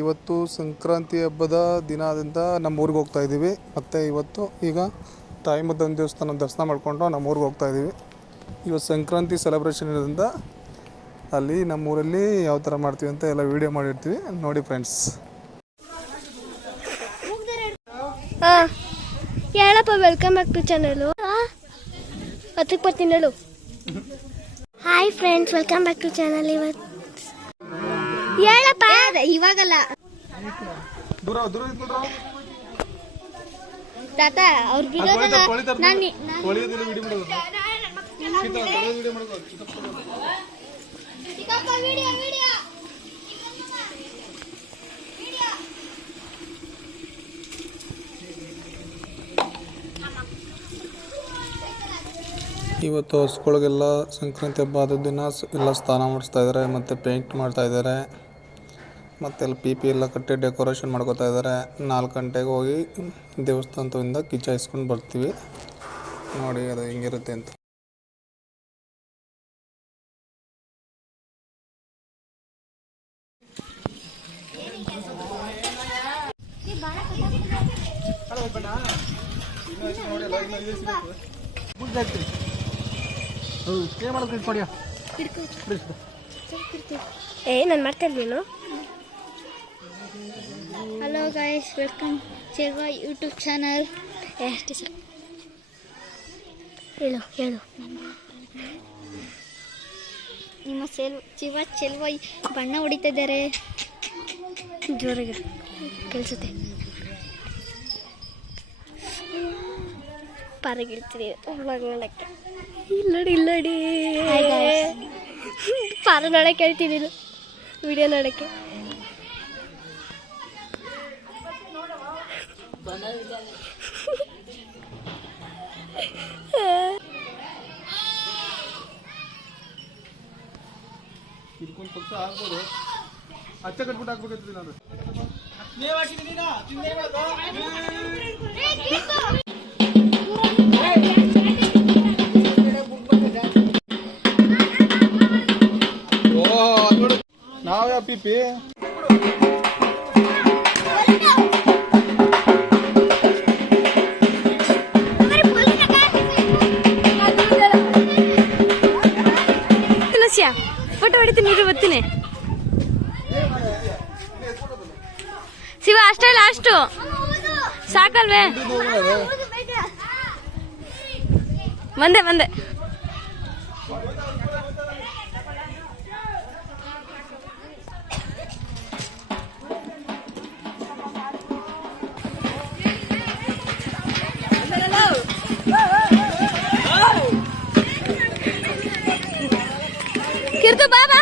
ಇವತ್ತು ಸಂಕ್ರಾಂತಿ ಹಬ್ಬದ ದಿನದಿಂದ ನಮ್ಮ ಊರಿಗೆ ಹೋಗ್ತಾ ಇದ್ದೀವಿ. ಮತ್ತು ಇವತ್ತು ಈಗ ತಾಯಿ ಮುದ್ದಮ್ಮ ದೇವಸ್ಥಾನ ದರ್ಶನ ಮಾಡಿಕೊಂಡು ನಮ್ಮ ಊರಿಗೆ ಹೋಗ್ತಾ ಇದ್ದೀವಿ. ಇವತ್ತು ಸಂಕ್ರಾಂತಿ ಸೆಲೆಬ್ರೇಷನ್ ಇರೋದ್ರಿಂದ ಅಲ್ಲಿ ನಮ್ಮೂರಲ್ಲಿ ಯಾವ ಥರ ಮಾಡ್ತೀವಿ ಅಂತ ಎಲ್ಲ ವೀಡಿಯೋ ಮಾಡಿರ್ತೀವಿ, ನೋಡಿ ಫ್ರೆಂಡ್ಸ್. ಹೇಳಪ್ಪ, ವೆಲ್ಕಮ್ ಬ್ಯಾಕ್ ಟು ಚಾನಲ್. ಅದಕ್ಕೆ ಬರ್ತೀನಿ ಹೇಳು. Hi friends, welcome back to channel. ಇವತ್ತು ಹೇಳಪ್ಪ, ಇವಾಗಲ್ಲ ತಾತ ಅವ್ರು ಬಿಡೋದಲ್ಲ. ಇವತ್ತು ಹಸುಗಳಿಗೆಲ್ಲ ಸಂಕ್ರಾಂತಿ ಹಬ್ಬ ಆದ ದಿನ ಎಲ್ಲ ಸ್ನಾನ ಮಾಡಿಸ್ತಾ ಇದ್ದಾರೆ ಮತ್ತು ಪೇಂಟ್ ಮಾಡ್ತಾ ಇದ್ದಾರೆ. ಮತ್ತೆಲ್ಲ ಪಿ ಎಲ್ಲ ಕಟ್ಟಿ ಡೆಕೋರೇಷನ್ ಮಾಡ್ಕೋತಾ ಇದ್ದಾರೆ. 4 ಗಂಟೆಗೆ ಹೋಗಿ ದೇವಸ್ಥಾನದಿಂದ ಕಿಚ್ಚಾಯಿಸ್ಕೊಂಡು ಬರ್ತೀವಿ. ನೋಡಿ ಅದು ಹೆಂಗಿರುತ್ತೆ ಅಂತ. ನಾನು ಮಾಡ್ತಾ ಇದ್ದೀನು. Hello guys, welcome Chelva YouTube channel. ಎಷ್ಟು ಸರ್ ಹೇಳು ಹೇಳು. ನಿಮ್ಮ ಚೆಲ್ವಾ ಬಣ್ಣ ಹೊಡಿತಾ ಇದ್ದಾರೆ. ಜೋರಾಗಿ ಕೇಳಿಸುತ್ತೆ. ಪಾರಾಗಿರ್ತೀನಿ ನೋಡಕ್ಕೆ. ಇಲ್ಲಡಿ ಪಾರ ನೋಡಕ್ಕೆ ಹೇಳ್ತೀನಿ, ವಿಡಿಯೋ ನೋಡಕ್ಕೆ. ನಾವೇ ಪಿಪಿ ಫೋಟೋ ಹೊಡಿತೀನಿ, ನೀರು ಬರ್ತೀನಿ. ಶಿವ ಅಷ್ಟೇ ಲಾಸ್ಟು ಸಾಕಲ್ವೇ? ಬಂದೆ ಕಿರ್ತು ಬಾಬಾ.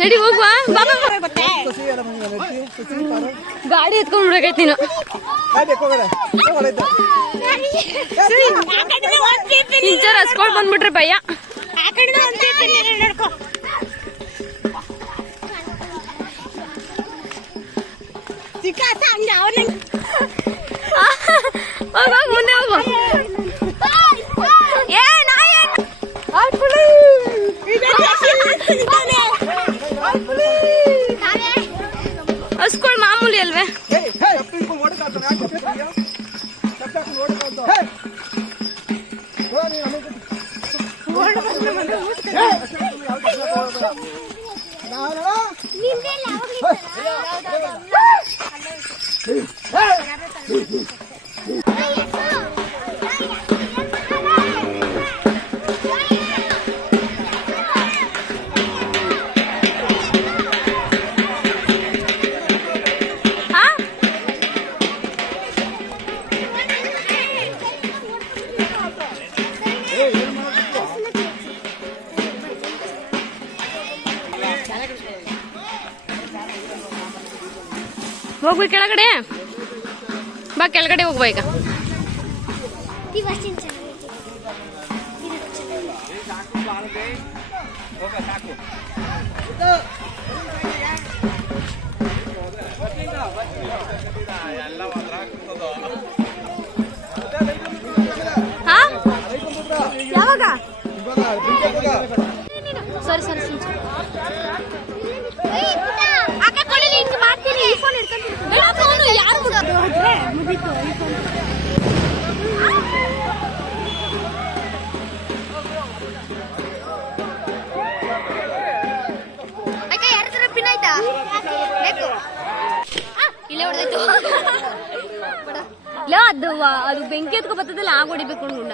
ನಡಿ ಹೋಗುವ ಬಾಬಾ. ಗಾಡಿ ಎತ್ಕೊಂಡ್ಬಿಡಕೈತಿ ನೀನು. ಟೀಚರ್ ಹಸ್ಕೊಂಡ್ ಬಂದ್ಬಿಟ್ರಿ ಭಯ್ಯ. ಮುಂದೆ ಹೋಗು. ಹಸ್ಕೊಳ್ ಮಾಮೂಲಿ ಅಲ್ವೇ? ಹೋಗ್ಬೇಕು ಕೆಳಗಡೆ. ಬಾ ಕೆಳಗಡೆ ಹೋಗ್ಬಾ ಈಗ. ಯಾವಾಗ ಸರಿ ಸರಿ ಇಲ್ಲೇ ಹೊಡೆದಾಯ್ತು. ಅದು ಬೆಂಕಿ ಎತ್ಕೊ ಬರ್ತದಲ್ಲ ಆಗ ಹೊಡಿಬೇಕು ಅನ್ಕೊಂಡ.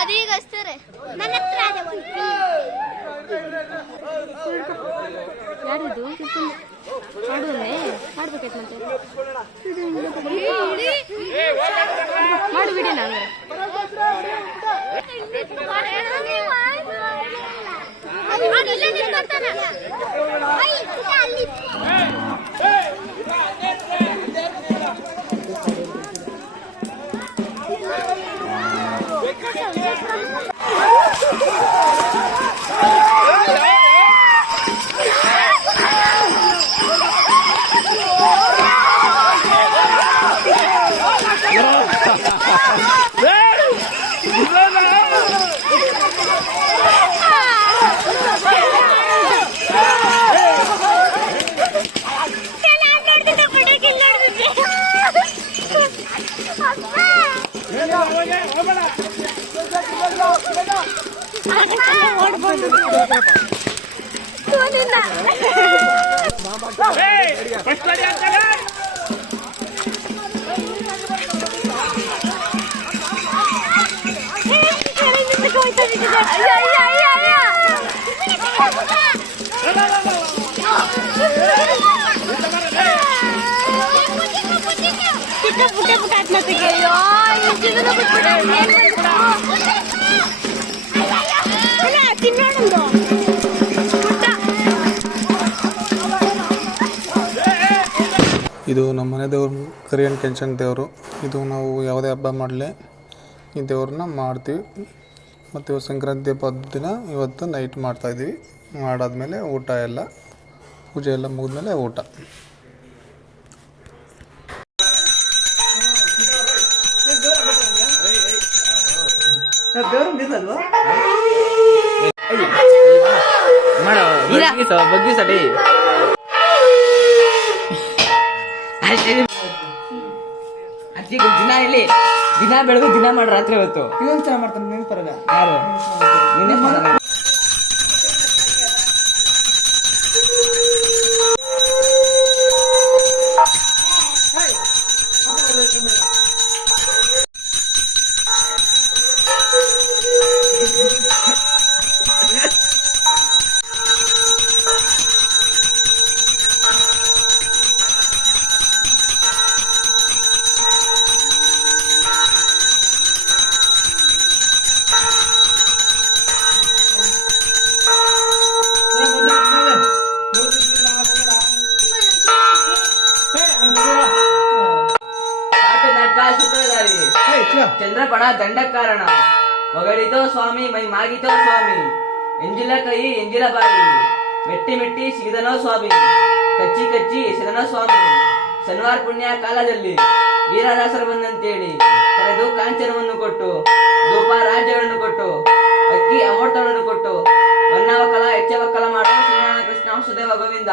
ಅದೀಗ ಅಷ್ಟೇ ನನ್ನ ಹತ್ರ ಯಾರಿದು ಮಾಡುವನ್ನೇ ಮಾಡ್ಬೇಕಾಯ್ತು ಮತ್ತೆ ಮಾಡು ಬಿಡಿ ನಾನು. ಇದು ನಮ್ಮ ಮನೆ ದೇವ್ರು ಕರಿಯನ್ ಕೆಂಚನ್ ದೇವರು. ಇದು ನಾವು ಯಾವುದೇ ಹಬ್ಬ ಮಾಡಲಿ ಈ ದೇವ್ರನ್ನ ಮಾಡ್ತೀವಿ. ಮತ್ತು ಇವತ್ತು ಸಂಕ್ರಾಂತಿ ಹಬ್ಬದ ದಿನ ಇವತ್ತು ನೈಟ್ ಮಾಡ್ತಾಯಿದ್ದೀವಿ. ಮಾಡಾದ್ಮೇಲೆ ಊಟ ಎಲ್ಲ ಪೂಜೆ ಎಲ್ಲ ಮುಗಿದ್ಮೇಲೆ ಊಟ. ದಿನ ಇಲ್ಲಿ ದಿನ ಬೆಳಗ್ಗೆ ದಿನ ಮಾಡಿ ರಾತ್ರಿ ಹೊತ್ತು ಇನ್ನೊಂದ್ಸಲ ಮಾಡ್ತಾನೆ. ನಿನ್ ಪರಗ ಯಾರು ಚಂದ್ರಪಣ ದಂಡ ಕಾರಣ ಹೊಗಳಿತೋ ಸ್ವಾಮಿ ಮೈ ಮಾಗಿತೋ ಸ್ವಾಮಿ ಎಂಜಿಲ ಕೈ ಎಂಜಿಲ ಬಾಯಿ ಮೆಟ್ಟಿ ಮೆಟ್ಟಿ ಸಿಗದನೋ ಸ್ವಾಮಿ ಕಚ್ಚಿ ಕಚ್ಚಿ ಎಸೆದನೋ ಸ್ವಾಮಿ ಶನಿವಾರ ಪುಣ್ಯ ಕಾಲದಲ್ಲಿ ವೀರದಾಸರು ಬಂದಂತೇಳಿ ಕರೆದು ಕಾಂಚನವನ್ನು ಕೊಟ್ಟು ಧೂಪ ರಾಜ್ಯಗಳನ್ನು ಕೊಟ್ಟು ಅಕ್ಕಿ ಅಮೃತಗಳನ್ನು ಕೊಟ್ಟು ವನ್ನವಕಲ ಹೆಚ್ಚವಕಲ ಮಾಡೋ ಶ್ರೀನಾರಾಯಣ ಕೃಷ್ಣ ಸುದೇವ ಗೋವಿಂದ